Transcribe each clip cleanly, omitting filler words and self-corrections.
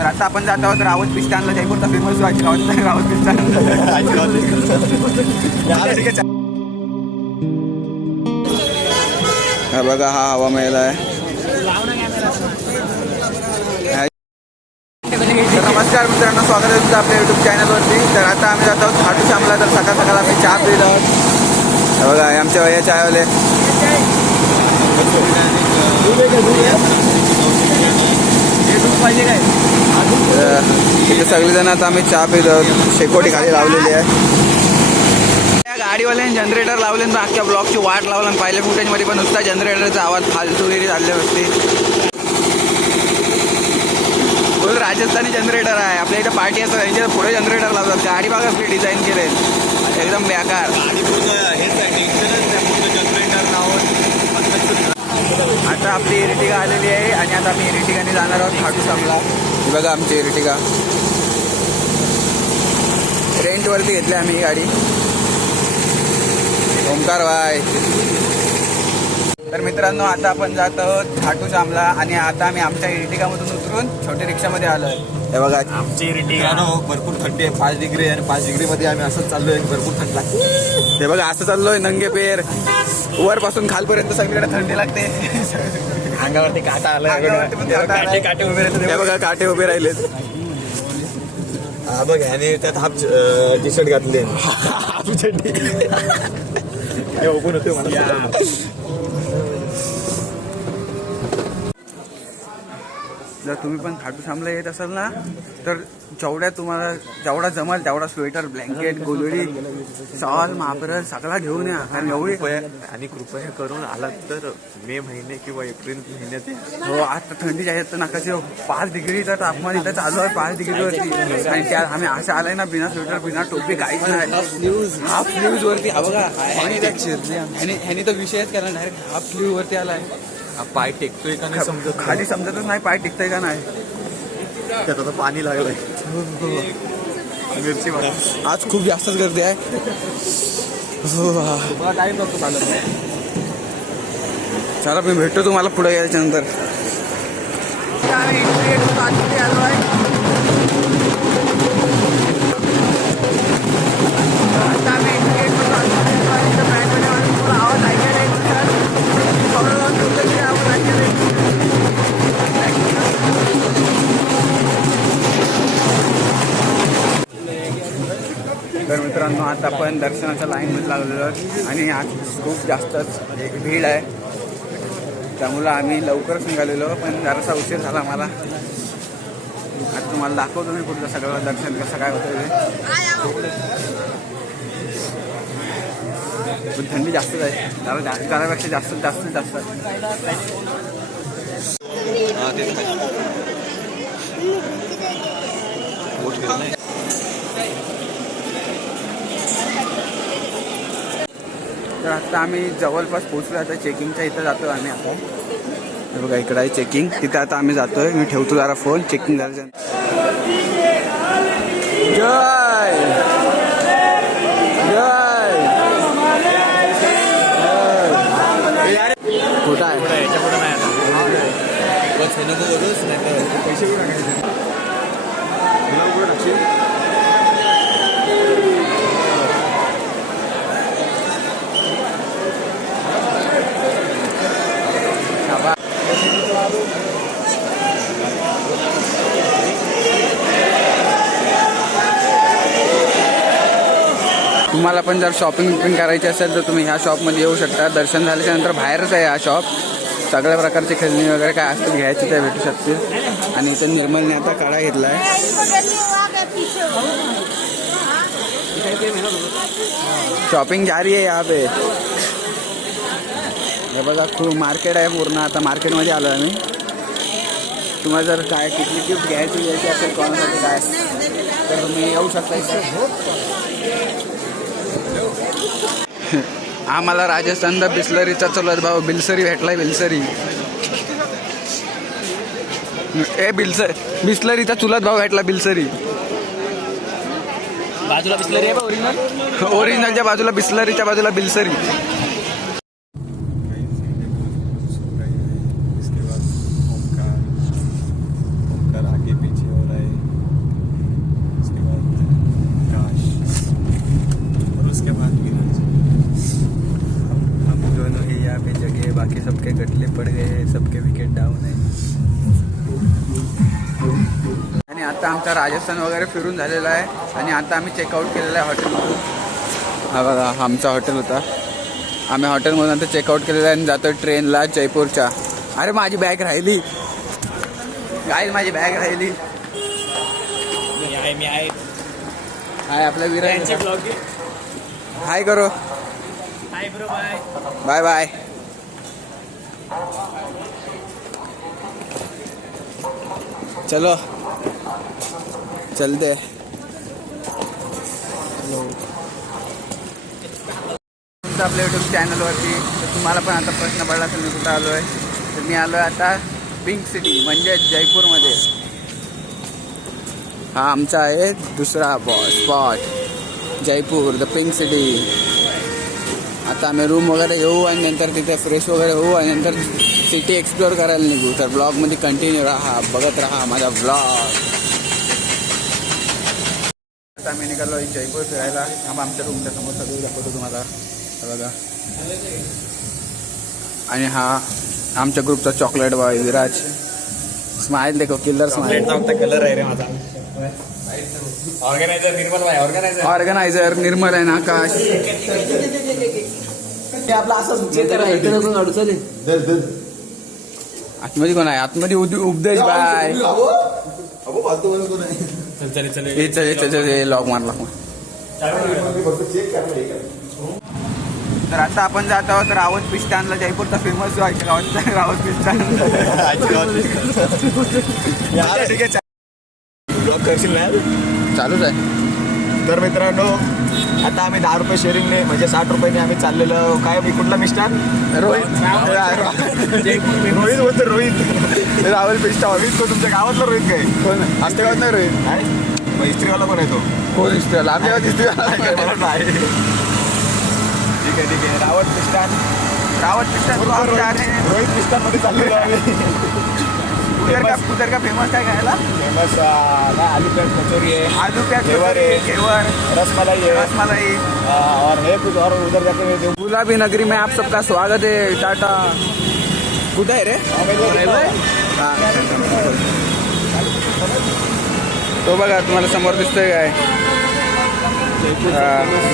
तर आता आपण जात आहोत रावत पिस्तानला, जयपूरचा फेमस रावत पिस्तान. हा बघा, हा हवा महल आहे. नमस्कार मित्रांनो, स्वागत आहे तुमचं आपल्या यूट्यूब चॅनलवरती. तर आता आम्ही जात आहोत खाटू श्यामला. तर सकाळ सकाळ आम्ही चहा पित आहोत. बघा आमच्या वया चायवाले इथे सगळेजण आता आम्ही चहा पित आहोत. शेकोटी खाली लावलेली आहे. गाडीवाल्याने जनरेटर लावले तर अख्ख्या ब्लॉकची वाट लावला. आणि पहिल्या फुटेजमध्ये पण नुसता जनरेटरचा आवाज फालतूगिरी चालले असते. बोल राजस्थानी जनरेटर आहे. आपल्या इथं पार्टी असतात त्यांच्या पुढे जनरेटर लावतात. गाडी बघा आपली डिझाईन केले एकदम बेकार. आता आपली इरिटिगा आलेली आहे आणि आता आम्ही इरिटिगाने जाणार आहोत खाटू श्यामला. ही बघा आमची इरिटिगा रेंटवरती घेतली आम्ही ही गाडी. ओमकार भाई. तर मित्रांनो, आता आपण जात आहोत खाटू श्यामला आणि आता आम्ही आमच्या इरिटिगामधून उतरून छोट्या रिक्षामध्ये आलोय. हे बघा आमची इरिटिगा भरपूर थंडी आहे, 5 डिग्री आणि 5 डिग्रीमध्ये आम्ही असंच चाललोय. भरपूर थंडी लागते. हे बघा असं चाललोय नंगे पेर, वरपासून खालपर्यंत सगळीकडे थंडी लागते. अंगावरती काटा आला. काटे उभे राहिले. हे बघा काटे उभे राहिलेत. हा बघ, ह्याने त्यात हाफ टी शर्ट घातले. हाफ चड्डी ओपन होते मला. जर तुम्ही पण खाटू श्यामला येत असाल ना, तर जेवढा जमल तेवढा स्वेटर, ब्लँकेट, गोलडी, शॉल, माफरल सगळा घेऊन या. कारण एवढी आणि कृपया करून आलात तर मे महिने किंवा एप्रिल महिन्यात या. हो, आता थंडी जाहीर तर नकाशी. 5 डिग्रीचं तापमान इथं चालू आहे 5 डिग्रीवरती. आणि त्या आम्ही असं आलाय ना, बिना स्वेटर बिना टोपी काहीच नाही. हाफ स्लीव्ज वरती. हा बघा ह्यानी तर विषयच केला. डायरेक्ट हाफ स्लीव्ह वरती आलाय. पाय टेकतोय का नाही समजत. खाली समजतच नाही पाय टिकतंय का नाही. त्यात आता पाणी लागलंय. मिरची बघा, आज खूप जास्तच गर्दी आहे. टाइम नको चालत. चला मी भेटतो तुम्हाला पुढे यायच्या नंतर. तर मित्रांनो, आता आपण दर्शनाच्या लाईनमध्ये लागलेलो आहोत आणि आज खूप जास्तच भीड आहे. त्यामुळं आम्ही लवकरच निघालेलो, पण जरासा उशीर झाला मला. आता तुम्हाला दाखवतो मी कुठलं सगळं दर्शन कसं काय होतं ते. पण थंडी जास्तच आहे. त्यापेक्षा जास्त. तर आता आम्ही जवळपास पोहोचलो. आता चेकिंगच्या इथं जातो आम्ही. आता हे बघा इकडं आहे चेकिंग. तिथं आता आम्ही जातोय. मी ठेवतो जरा फोन. चेकिंग झालं. जय कुठं आहे? पैसे तुम्हाला पण जर शॉपिंग करायची असेल तर तुम्ही ह्या शॉपमध्ये येऊ शकता. दर्शन झाल्याच्या नंतर बाहेरच आहे हा शॉप. सगळ्या प्रकारची खेळणी वगैरे काय असतील घ्यायची त्या भेटू शकतील. आणि इथं निर्मलने आता काढा घेतला आहे. शॉपिंग जारी आहे यहाँ पे. हे बघा खूप मार्केट आहे पूर्ण. आता मार्केटमध्ये आलो आम्ही. तुम्हाला जर काय कुठली गिफ्ट घ्यायची असेल कोणासाठी काय तर तुम्ही येऊ शकता. आम्हाला राजस्थानचा बिस्लरीचा चलत भाऊ बिलसरी भेटलाय. बिस्लरीचा चुलत भाऊ भेटला. बिलसरी बाजूला बिस्लरी आहे ओरिजिनलच्या बाजूला बिस्लरीच्या बाजूला बिलसरी. आगे पीछे हो रहा है. यहाँ पे जगह, बाकी सबके गटले पड़ गए हैं, सबके विकेट डाऊन है. आणि आता आमचा राजस्थान वगैरे फिरून झालेला आहे आणि आता आम्ही चेकआउट केलेलं आहे हॉटेलमधून. हा बघा आमचा हॉटेल होता. आम्ही हॉटेलमधून आता चेकआउट केलेलं आहे आणि जातो ट्रेनला जयपूरच्या. अरे माझी बॅग राहिली काय, माझी बॅग राहिली. मी आहे हाय आपला विरांचे ब्लॉग. हाय करो. Hi bro, bye bye bye. चलो चलते. आपल्या यूट्यूब चॅनलवरती तुम्हाला पण आता प्रश्न पडला तर मी कुठं आलो आहे, तर मी आलो आहे आता पिंक सिटी म्हणजे जयपूरमध्ये. हा आमचा आहे दुसरा spot Jaipur the pink city. आता आम्ही रूम वगैरे घेऊ आणि नंतर तिथे फ्रेश वगैरे होऊ आणि नंतर सिटी एक्सप्लोअर करायला निघू. तर ब्लॉगमध्ये कंटिन्यू राहा, बघत राहा माझा ब्लॉग. आता आम्ही निघालो जयपूर फिरायला. आमच्या रूमच्या समोर सगळं दाखवतो तुम्हाला बघा. आणि हा आमच्या ग्रुपचा चॉकलेट बॉय विराज. स्माइल देखो, किलर स्माइल. कलर आहे रे माझा. ऑर्गनायझर निर्मल भाई. ऑर्गनायझर निर्मल आहे ना आकाश. आपला असं आतमध्ये कोण आहे? आतमध्ये उपदेश बाय. हे चल लॉक मारला. तर आता आपण जात आहोत रावत पिस्टानला, जयपूरचा फेमस जो आहे गावाचा रावत पिस्टान. ठीक आहे ब्लॉग करशील ना? चालूच आहे. तर मित्रांनो आता आम्ही 10 रुपये शेअरिंगने म्हणजे 60 रुपयाने आम्ही चाललेलो. काय मी कुठला मिस्टर? रोहित. रोहित बोलतो. रोहित राहुल पिस्टा. रोहित तो तुमच्या गावातला रोहित काय? कोण असते गावात नाही रोहित? काय मग इस्त्रीवाला कोण आहे तो? कोण इस्त्री? आमच्या गावात इस्त्री. मला नाही. ठीक आहे. रावत पिस्टान रोहित पिस्टान मध्ये चाललेलो आम्ही. उधर का फेमस काय खायला? फेमस आलू प्याज कचोरी है, आलू प्याज घेवर है, घेवर, रसमलाई है, रसमलाई और है कुछ और उधर जाके मैं देखूं. गुलाबी नगरी में आप सबका स्वागत है. टाटा. कुठं आहे रे? हा. तो बघा तुम्हाला समोर दिसतोय काय?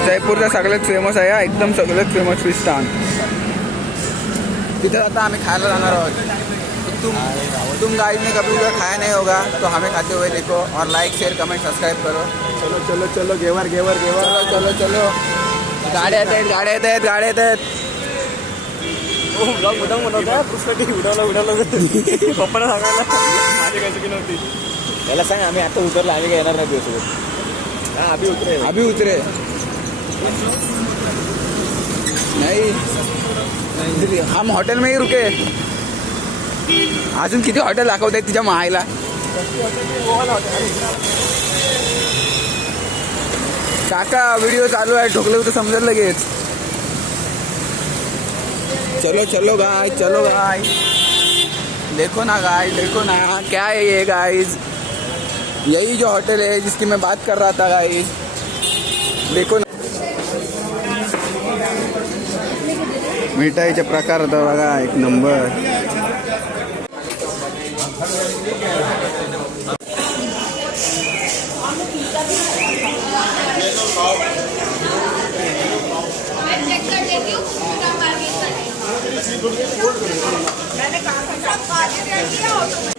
जयपूरचा सगळ्यात फेमस आहे, एकदम सगळ्यात फेमस पिस्टान. तिथे आता आम्ही खायला जाणार आहोत. तुम गाइस ने कभी उधर खाया नहीं होगा तो हमें खाते हुए देखो और लाइक शेयर कमेंट सब्सक्राइब करो. चलो घेवर. चलो. गाड्या येत आहेत. ब्लॉग बनवता उडवलं पप्पाला सांगायला माझी काय चुकी नव्हती. याला सांग आम्ही आता उतरलो, आम्ही काय येणार नाही तुझ्यासोबत. हा अभी उतरे नहीं. हम हॉटेल में ही रुके. अजून किती हॉटेल दाखवत आहेत तिच्या मायला. काका व्हिडिओ चालू आहे, ठोकलं तर समजेल लगेच. चलो गाय. देखो ना क्या है ये गाइज. यही जो होटल है जिसकी मैं बात कर रहा था गाइज. देखो ना मिठाईचे प्रकार होता बघा, एक नंबर.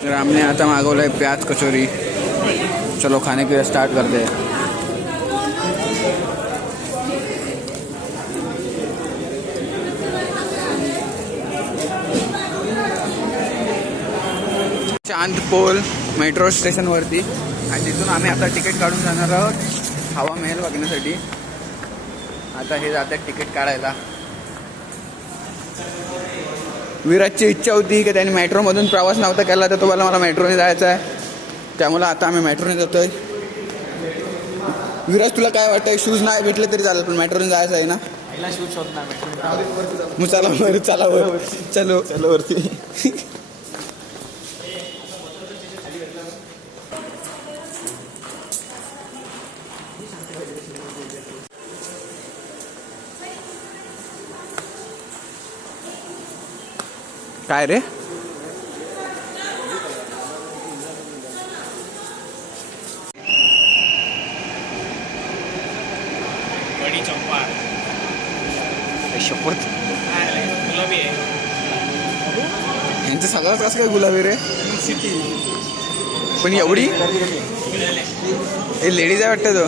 तर हमने आता मागवलं आहे प्याज कचोरी. चलो खाने के लिए स्टार्ट करते हैं. चांदपोल मेट्रो स्टेशनवरती आणि तिथून आम्ही आता तिकीट काढून जाणार आहोत हवा महल बघण्यासाठी. आता हे जातात तिकीट काढायला. विराजची इच्छा होती की त्याने मेट्रोमधून प्रवास नव्हता केला, तर तो मला मेट्रोने जायचं आहे. त्यामुळं आता आम्ही मेट्रोने जातोय. विराज तुला काय वाटतंय? शूज नाही भेटले तरी चालेल पण मेट्रोने जायचं आहे ना? शूज शोधणार मग चलो वरती. काय रे? कडी चंपा शपथ, गुलाबी आहे. यांचं सगळंच कसं काय गुलाबी रे? पण एवढी हे लेडीज आहे वाटतं तो.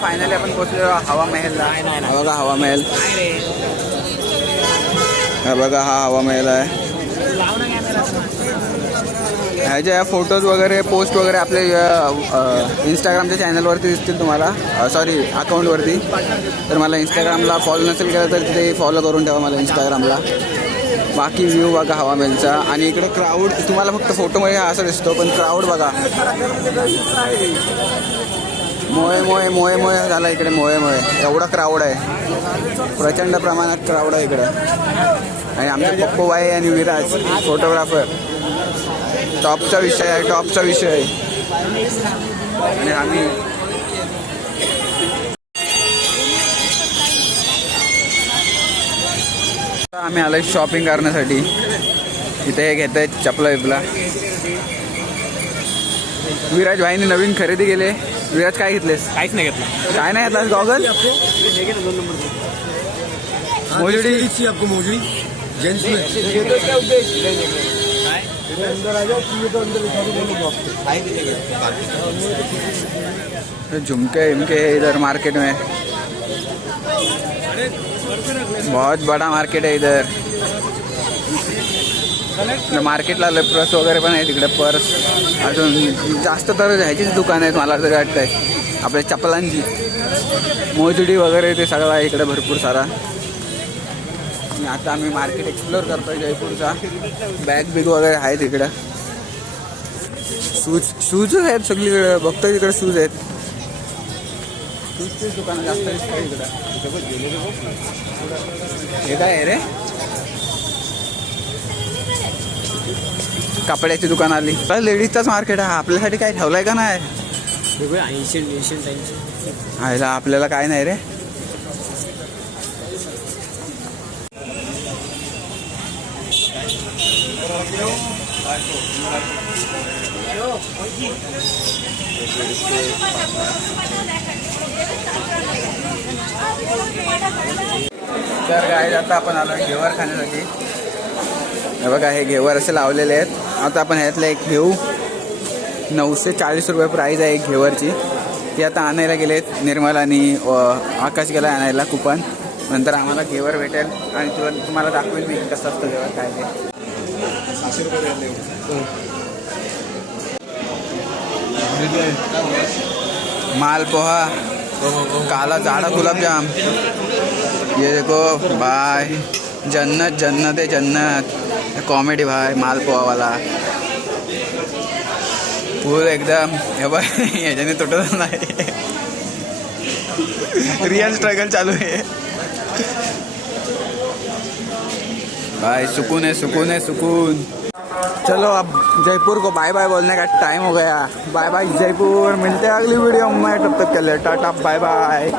फायनली आपण पोहोचलो हवा महलला. हा बघा हवा महल, हा बघा हा हवा महल आहे. ह्याच्या फोटोज वगैरे पोस्ट वगैरे आपले इंस्टाग्रामच्या चॅनलवरती दिसतील तुम्हाला, सॉरी अकाउंटवरती. तर मला इंस्टाग्रामला फॉलो नसेल केलं तर तिथे फॉलो करून ठेवा मला इंस्टाग्रामला. बाकी व्ह्यू बघा हवा महलचा. आणि इकडे क्राऊड तुम्हाला फक्त फोटोमध्ये असं दिसतो, पण क्राऊड बघा. मोये मोये मोये मोये झाला इकडे, मोये मोये एवढा क्राऊड आहे, प्रचंड प्रमाणात क्राऊड आहे इकडं. आणि आमचे पप्पू भाई आणि विराज फोटोग्राफर, टॉपचा विषय आहे, टॉपचा विषय आहे. आणि आम्ही आलोय शॉपिंग करण्यासाठी. इथे हे घेत आहेत चपला विपला. विराज भाईने नवीन खरेदी केले. विराज काय घेतलेस? काहीच नाही घेतलं. काय नाही घेतलास? गॉगल मोजडी आपको मोजड़ी जेंट्स में झुमके इमके इधर मार्केट में बहुत बड़ा मार्केट आहे इधर. मार्केटला पर्स वगैरे पण आहे तिकडे. पर्स अजून जास्त तर ह्याचीच दुकान आहेत मला तरी वाटतंय, आपल्या चपलांची, मोजडी वगैरे ते सगळं आहे इकडे भरपूर सारा. आणि आता आम्ही मार्केट एक्सप्लोअर करतोय जयपूरचा. बॅग बिग वगैरे आहेत इकडं. शूज आहेत सगळीकडे, बघतोय तिकडे शूज आहेत. शूजचीच दुकानं जास्त दिसतात इकडं. हे काय आहे रे? कपड्याची दुकान आली. लेडीजचाच मार्केट आहे. आपल्यासाठी काय ठेवलंय का नाही? आयला आपल्याला काय नाही रे. तर काय आता आपण आलो घेवर खाण्यासाठी. हे बघा हे घेवर असे लावलेले आहेत. आता आपण ह्यातलं एक घेऊ. 940 रुपये प्राईज आहे एक घेवरची. ती आता आणायला गेलेत. निर्मल आणि आकाश गेला आणायला कुपन. नंतर आम्हाला घेवर भेटेल आणि तुम्हाला दाखवेल मी कसं असतं घेवर काय ते. 600 रुपये मालपोहा, काला जाड़ा गुलाब जाम. ये देखो भाई, जन्नत जन्नत है जन्नत. कॉमेडी भाई मालपोहा वाला फुल एकदम. हे बघ याच्याने तुटत नाही. रियल स्ट्रगल चालू है भाई. सुकून है सुकून है सुकून. चलो अब जयपुर को बाय बाय बोलने का टाइम हो गया. Bye bye Jaipur. मिलते हैं अगली वीडियो में. तब तक के लिए टाटा बाय बाय.